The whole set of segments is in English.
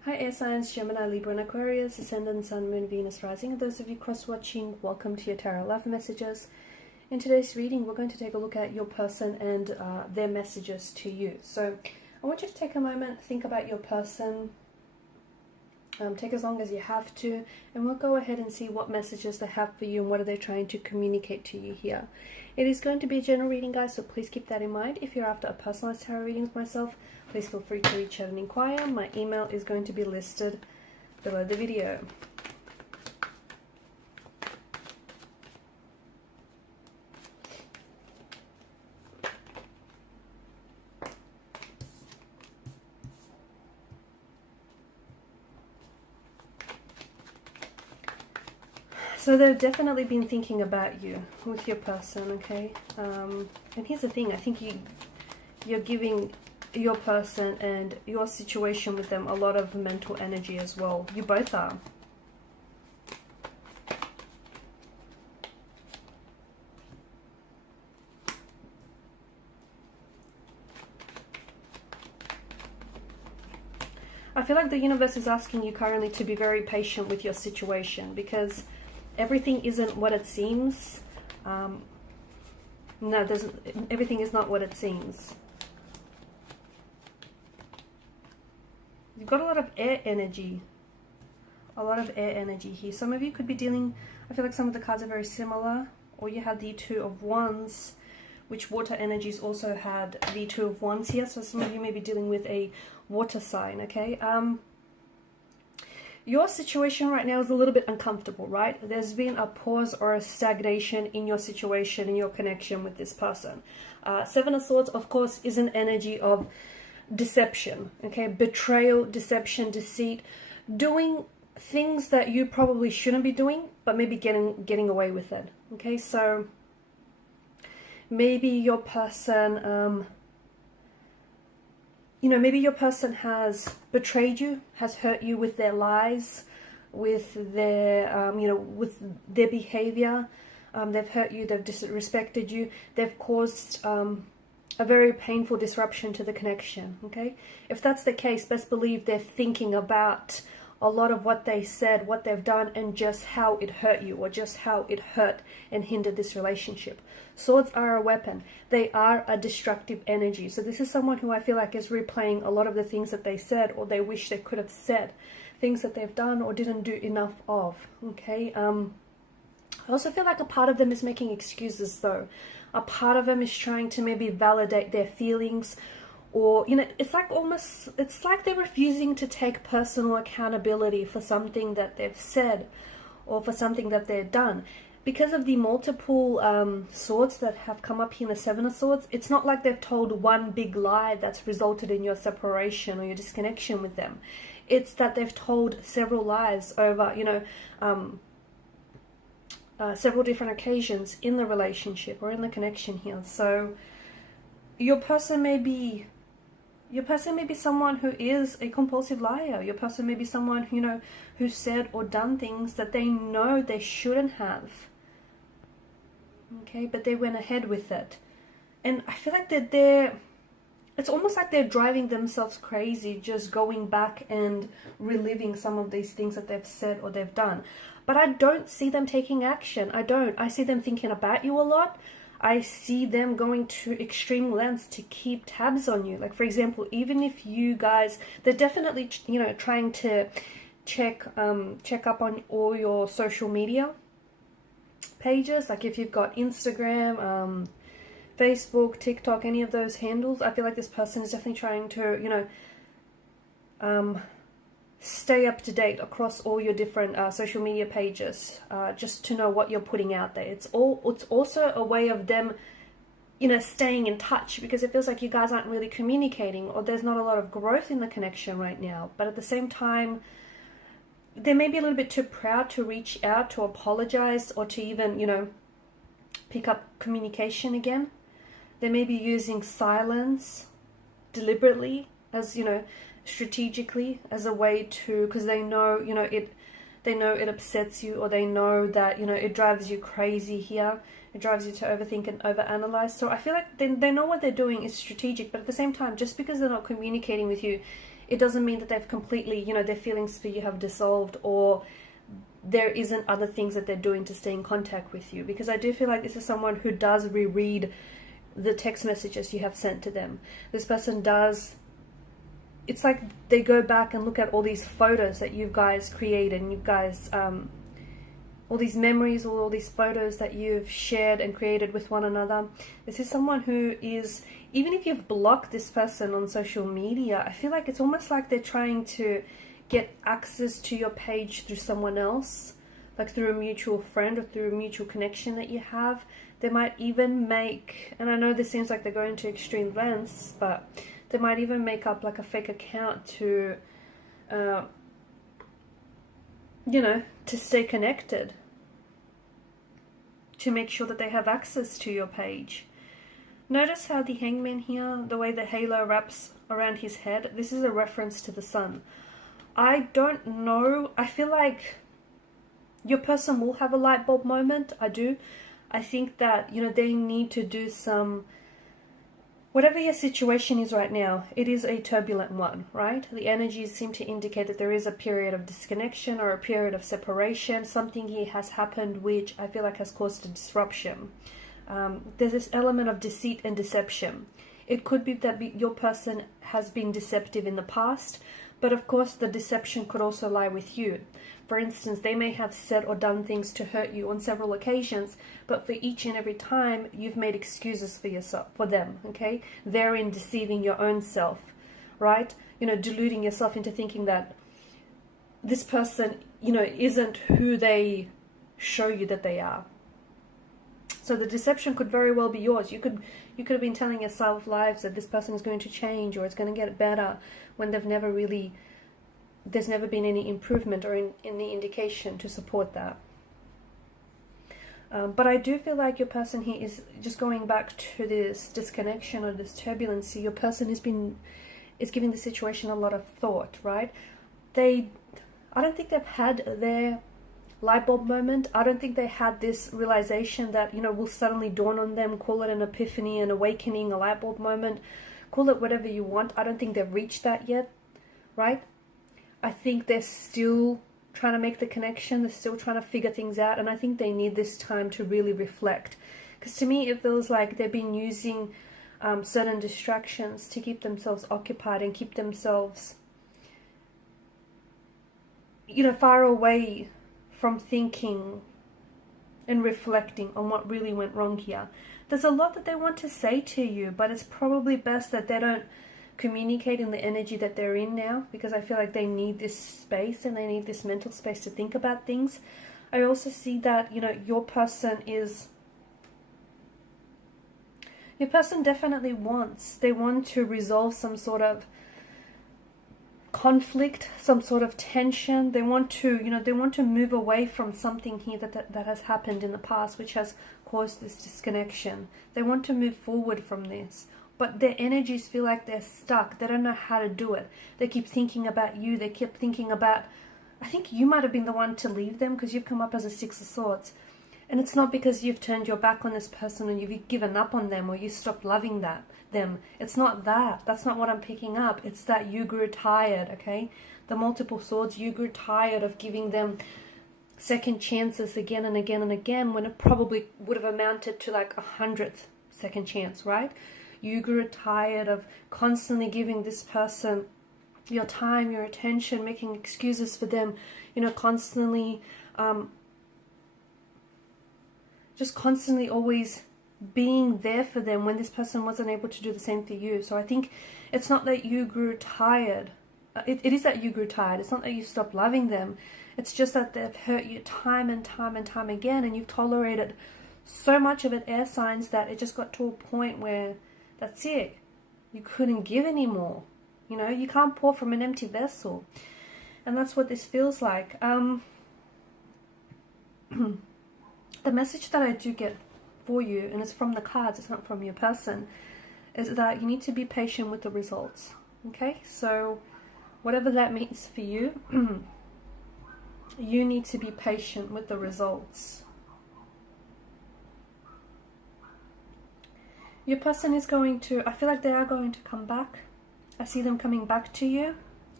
Hi air signs, Gemini, Libra and Aquarius, Ascendant, Sun, Moon, Venus, Rising. And those of you cross-watching, welcome to your Tarot Love Messages. In today's reading, we're going to take a look at your person and their messages to you. So I want you to take a moment, think about your person, take as long as you have to, and we'll go ahead and see what messages they have for you and what are they trying to communicate to you here. It is going to be a general reading, guys, so please keep that in mind. If you're after a personalized tarot reading with myself, please feel free to reach out and inquire. My email is going to be listed below the video. So they've definitely been thinking about you with your person, okay? And here's the thing, I think you're giving your person and your situation with them a lot of mental energy as well. You both are. I feel like the universe is asking you currently to be very patient with your situation because everything isn't what it seems. No, everything is not what it seems. You've got a lot of air energy. A lot of air energy here. Some of you could be dealing, I feel like some of the cards are very similar. Or you had the Two of Wands, which water energies also had the Two of Wands here. So some of you may be dealing with a water sign, okay? Your situation right now is a little bit uncomfortable, right? There's been a pause or a stagnation in your situation, in your connection with this person. Seven of Swords, of course, is an energy of deception, okay? Betrayal, deception, deceit, doing things that you probably shouldn't be doing, but maybe getting away with it, okay? So maybe your person, maybe your person has betrayed you, has hurt you with their lies, with their, with their behavior. They've hurt you, they've disrespected you, they've caused a very painful disruption to the connection, okay? If that's the case, best believe they're thinking about a lot of what they said, what they've done, and just how it hurt you, or just how it hurt and hindered this relationship. Swords are a weapon. They are a destructive energy. So this is someone who I feel like is replaying a lot of the things that they said, or they wish they could have said, things that they've done or didn't do enough of, okay? I also feel like a part of them is making excuses though. A part of them is trying to maybe validate their feelings, or, it's like they're refusing to take personal accountability for something that they've said or for something that they've done. Because of the multiple swords that have come up here in the Seven of Swords, it's not like they've told one big lie that's resulted in your separation or your disconnection with them. It's that they've told several lies over, several different occasions in the relationship or in the connection here. So your person may be someone who is a compulsive liar. Your person may be someone, who said or done things that they know they shouldn't have. Okay, but they went ahead with it. And I feel like it's almost like they're driving themselves crazy, just going back and reliving some of these things that they've said or they've done. But I don't see them taking action. I see them thinking about you a lot. I see them going to extreme lengths to keep tabs on you. Like, for example, even if you guys, they're definitely, trying to check up on all your social media pages. Like if you've got Instagram, Facebook, TikTok, any of those handles, I feel like this person is definitely trying to, stay up to date across all your different social media pages, just to know what you're putting out there. It's also a way of them, staying in touch, because it feels like you guys aren't really communicating, or there's not a lot of growth in the connection right now. But at the same time, they may be a little bit too proud to reach out, to apologize, or to even, pick up communication again. They may be using silence deliberately, as, strategically, as a way to, because they know, it upsets you, or they know that, it drives you crazy here. It drives you to overthink and overanalyze. So I feel like they know what they're doing is strategic, but at the same time, just because they're not communicating with you, it doesn't mean that they've completely, you know, their feelings for you have dissolved, or there isn't other things that they're doing to stay in contact with you. Because I do feel like this is someone who does reread the text messages you have sent to them. This person does, it's like they go back and look at all these photos that you guys created, and you guys, all these memories, all these photos that you've shared and created with one another. This is someone who is, even if you've blocked this person on social media, I feel like it's almost like they're trying to get access to your page through someone else, like through a mutual friend or through a mutual connection that you have. They might even make, and I know this seems like they're going to extreme lengths, but they might even make up like a fake account to, you know, to stay connected, to make sure that they have access to your page. Notice how the Hangman here, the way the halo wraps around his head, this is a reference to the sun. I don't know, I feel like your person will have a light bulb moment. I do. I think that, you know, they need to do some, whatever your situation is right now, it is a turbulent one, right? The energies seem to indicate that there is a period of disconnection or a period of separation. Something here has happened which I feel like has caused a disruption. There's this element of deceit and deception. It could be that your person has been deceptive in the past, but of course the deception could also lie with you. For instance, they may have said or done things to hurt you on several occasions, but for each and every time you've made excuses for yourself, for them, okay? Therein deceiving your own self, right? You know, deluding yourself into thinking that this person, you know, isn't who they show you that they are. So the deception could very well be yours. You could have been telling yourself lies that this person is going to change or it's going to get better, when they've never really, there's never been any improvement or any indication to support that. But I do feel like your person here is just going back to this disconnection or this turbulency. Your person is giving the situation a lot of thought, right? I don't think they've had their light bulb moment. I don't think they had this realization that, you know, will suddenly dawn on them. Call it an epiphany, an awakening, a light bulb moment. Call it whatever you want. I don't think they've reached that yet, right? I think they're still trying to make the connection. They're still trying to figure things out. And I think they need this time to really reflect. Because to me, it feels like they've been using certain distractions to keep themselves occupied and keep themselves, you know, far away from thinking and reflecting on what really went wrong here. There's a lot that they want to say to you, but it's probably best that they don't communicate in the energy that they're in now, because I feel like they need this space and they need this mental space to think about things. I also see that, you know, your person definitely they want to resolve some sort of conflict, some sort of tension. They want to, you know, they want to move away from something here that has happened in the past, which has caused this disconnection. They want to move forward from this, but their energies feel like they're stuck. They don't know how to do it. They keep thinking about you. They keep thinking about, I think you might have been the one to leave them, because you've come up as a Six of Swords. And it's not because you've turned your back on this person and you've given up on them or you stopped loving them. It's not that. That's not what I'm picking up. It's that you grew tired, okay? The multiple swords, you grew tired of giving them second chances again and again and again, when it probably would have amounted to like 100th second chance, right? You grew tired of constantly giving this person your time, your attention, making excuses for them, you know, constantly, just constantly always being there for them when this person wasn't able to do the same for you. So I think it's not that you grew tired. It is that you grew tired. It's not that you stopped loving them. It's just that they've hurt you time and time and time again, and you've tolerated so much of it, air signs, that it just got to a point where that's it. You couldn't give anymore. You know, you can't pour from an empty vessel. And that's what this feels like. The message that I do get for you, and it's from the cards, it's not from your person, is that you need to be patient with the results. Okay? So whatever that means for you, you need to be patient with the results. Your person is going to, I feel like they are going to come back. I see them coming back to you.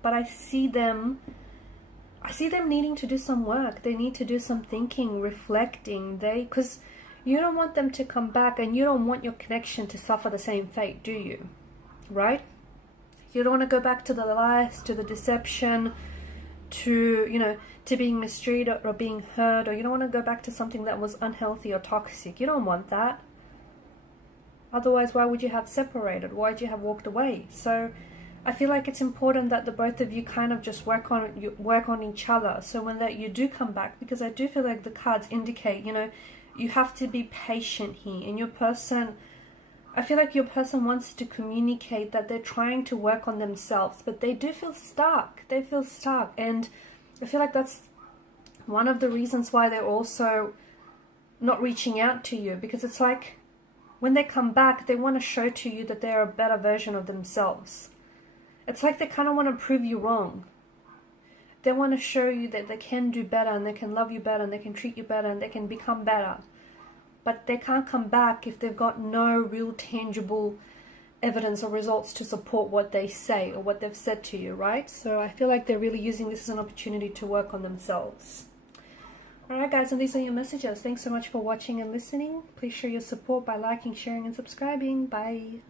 but I see them needing to do some work. They need to do some thinking, reflecting. Because you don't want them to come back, and you don't want your connection to suffer the same fate, do you? Right? You don't want to go back to the lies, to the deception, to, to being mistreated or being hurt, or you don't want to go back to something that was unhealthy or toxic. You don't want that. Otherwise, why would you have separated? Why would you have walked away? So I feel like it's important that the both of you kind of just work on each other. So when you do come back, because I do feel like the cards indicate, you have to be patient here. And your person, I feel like your person wants to communicate that they're trying to work on themselves, but they do feel stuck. They feel stuck. And I feel like that's one of the reasons why they're also not reaching out to you, because it's like when they come back, they want to show to you that they're a better version of themselves. It's like they kind of want to prove you wrong. They want to show you that they can do better, and they can love you better, and they can treat you better, and they can become better. But they can't come back if they've got no real tangible evidence or results to support what they say or what they've said to you, right? So I feel like they're really using this as an opportunity to work on themselves. Alright guys, and these are your messages. Thanks so much for watching and listening. Please show your support by liking, sharing and subscribing. Bye.